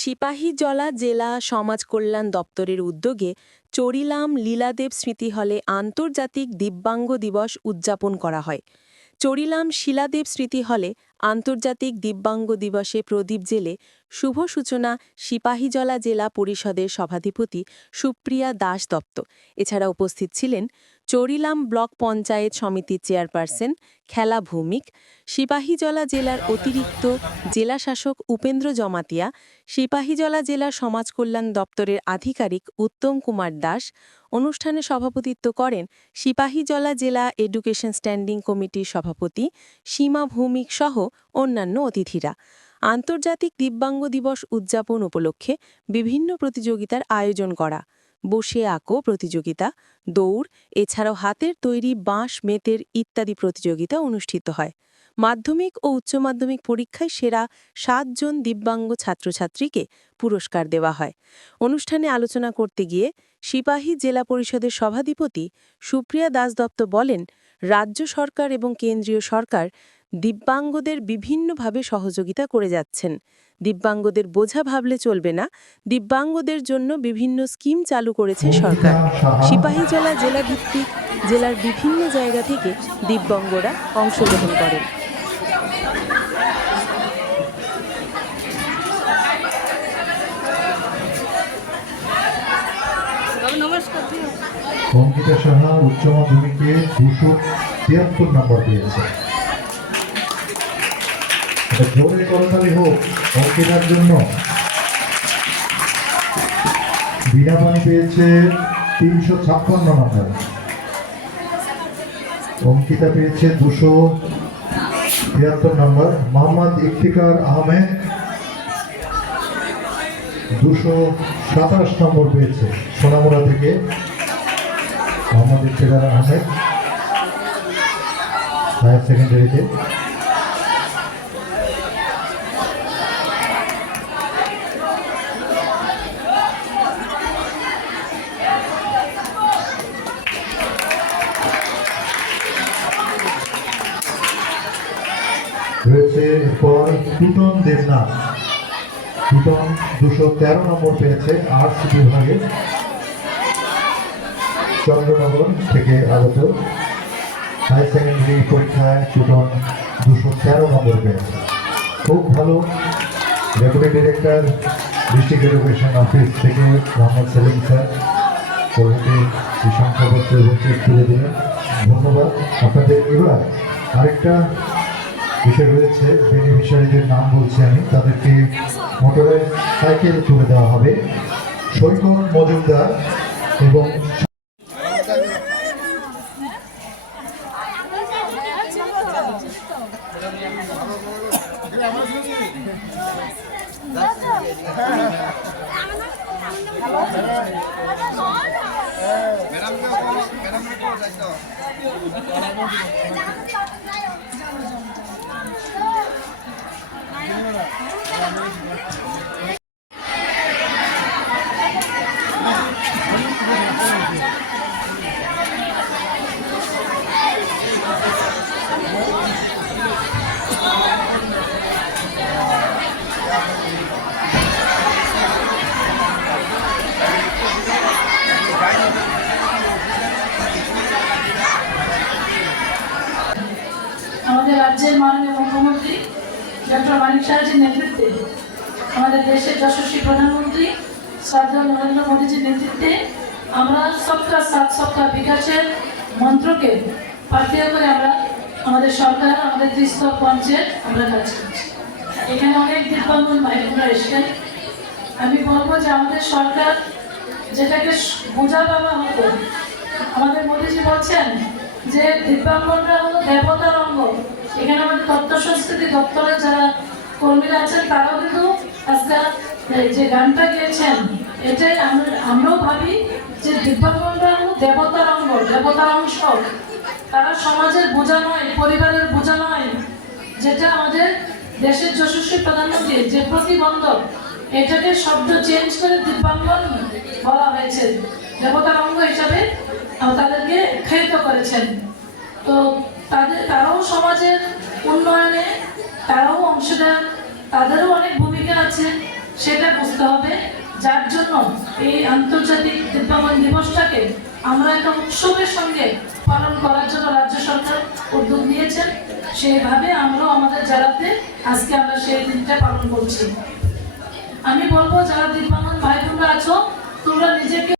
সিপাহীজলা জেলা সমাজ কল্যাণ দপ্তরের উদ্যোগে চরিলাম লীলাদেব স্মৃতি হলে আন্তর্জাতিক দিব্যাঙ্গ দিবস উদযাপন করা হয়। চরিলাম শিলাদেব স্মৃতি হলে আন্তর্জাতিক দিব্যাঙ্গ দিবসে প্রদীপ জেলে শুভ সূচনা সিপাহীজলা জেলা পরিষদের সভাধিপতি সুপ্রিয়া দাস দত্ত। এছাড়া উপস্থিত ছিলেন চরিলাম ব্লক পঞ্চায়েত সমিতির চেয়ারপারসন খেলা ভৌমিক, সিপাহীজলা জেলার অতিরিক্ত জেলাশাসক উপেন্দ্র জমাতিয়া, সিপাহীজলা জেলা সমাজ কল্যাণ দপ্তরের আধিকারিক উত্তম কুমার দাস। অনুষ্ঠানে সভাপতিত্ব করেন সিপাহীজলা জেলা এডুকেশন স্ট্যান্ডিং কমিটির সভাপতি সীমা ভৌমিক সহ অন্যান্য অতিথিরা। আন্তর্জাতিক দিব্যাঙ্গ দিবস উদযাপন উপলক্ষে বিভিন্ন প্রতিযোগিতার আয়োজন করা, বসে আঁকো প্রতিযোগিতা, দৌড়, এছাড়াও হাতের তৈরি বাঁশ মেতের ইত্যাদি প্রতিযোগিতা অনুষ্ঠিত হয়। মাধ্যমিক ও উচ্চ মাধ্যমিক পরীক্ষায় সেরা ৭ জন দিব্যাঙ্গ ছাত্রছাত্রীকে পুরস্কার দেওয়া হয়। অনুষ্ঠানে আলোচনা করতে গিয়ে সিপাহী জেলা পরিষদের সভাধিপতি সুপ্রিয়া দাস দত্ত বলেন, রাজ্য সরকার এবং কেন্দ্রীয় সরকার দিব্যাঙ্গদের বিভিন্নভাবে সহযোগিতা করে যাচ্ছেন। দিব্যাঙ্গদের বোঝা ভাবলে চলবে না, দিব্যাঙ্গদের জন্য বিভিন্ন স্কিম চালু করেছে সরকার। সিপাহীজলা জেলাভিত্তিক জেলার বিভিন্ন জায়গা থেকে দিব্যাঙ্গরা অংশগ্রহণ করেন। অঙ্কিতা সাহা উচ্চ মাধ্যমিকে 273 নম্বর পেয়েছে। জোরে করতালি হোক অঙ্কিতার জন্য। বিনা পানি পেয়েছে 356 নম্বর। অঙ্কিতা পেয়েছে 273 নম্বর। মোহাম্মদ ইফতিকার আহমেদ 227 নম্বর পেয়েছে সোনামুড়া থেকে। মোহাম্মদ ইফতিকার আহমেদ হায়ার সেকেন্ডারিতে। রয়েছে এরপর টুটন দেবনাথ। টুটন 213 নম্বর পেয়েছে আর্টস বিভাগে, চন্দ্রনগর থেকে আগত। হায়ার সেকেন্ডারি পরীক্ষায় টুটন 213 নম্বর পেয়েছে। খুব ভালো। Deputy director district education office থেকে মোহাম্মদ সেলিম স্যার প্রভৃতি এই সংখ্যাপত্র এবং চেক তুলে দিলেন। ধন্যবাদ আপনাদের। এবার আরেকটা বিষয় রয়েছে, বেনিফিশিয়ারিদের নাম বলছি আমি, তাদেরকে মোটরের সাইকেল তুলে দেওয়া হবে। সৈকত মজুমদার এবং আমাদের রাজ্যের মাননীয় মুখ্যমন্ত্রী ডক্টর মানিক সাহাজির নেতৃত্বে, আমাদের দেশের যশস্বী প্রধানমন্ত্রী শ্রদ্ধেয় নরেন্দ্র মোদীজির নেতৃত্বে আমরা সবকা সাথ সবকা বিকাশের মন্ত্রকে পাথেয় করে আমরা আমাদের সরকার, আমাদের ত্রিস্তর পঞ্চায়েত আমরা কাজ করছি। এখানে অনেক দিব্যাঙ্গ ভাইবোনেরা এসেছেন। আমি বলবো যে আমাদের সরকার যেটাকে বোঝা বাবা হতো, আমাদের মোদীজি বলছেন যে দিব্যাঙ্গরা হলো দেবতার অঙ্গ। এখানে আমাদের তথ্য সংস্কৃতি দপ্তরের যারা কর্মীরা আছেন তারাও কিন্তু আজকে যে গানটা গেয়েছেন, এটাই আমরাও ভাবি যে দিব্যাঙ্গরা হলো দেবতার অঙ্গ, দেবতার অংশ। তারা সমাজের বোঝা নয়, পরিবারের বোঝা নয়। যেটা আমাদের দেশের যশস্বী প্রধানমন্ত্রী যে প্রতিবন্ধক, এটাকে শব্দ চেঞ্জ করে দিব্যাঙ্গন বলা হয়েছে। দেবতার অঙ্গ হিসাবে তাদেরকে খেত করেছেন। তো তারাও সমাজের উন্নয়নে তারাও অংশীদার, তাদেরও অনেক ভূমিকা আছে। সেটা বুঝতে হবে, যার জন্য এই আন্তর্জাতিক দিব্যাঙ্গন দিবসটাকে আমরা একটা উৎসবের সঙ্গে পালন করার জন্য রাজ্য সরকার উদ্যোগ নিয়েছেন। সেইভাবে আমরাও আমাদের জেলাতে আজকে আমরা সেই দিনটা পালন করছি। আমি বলবো যারা দিব্যাঙ্গন ভাই বোনরা আছো, তোমরা নিজেকে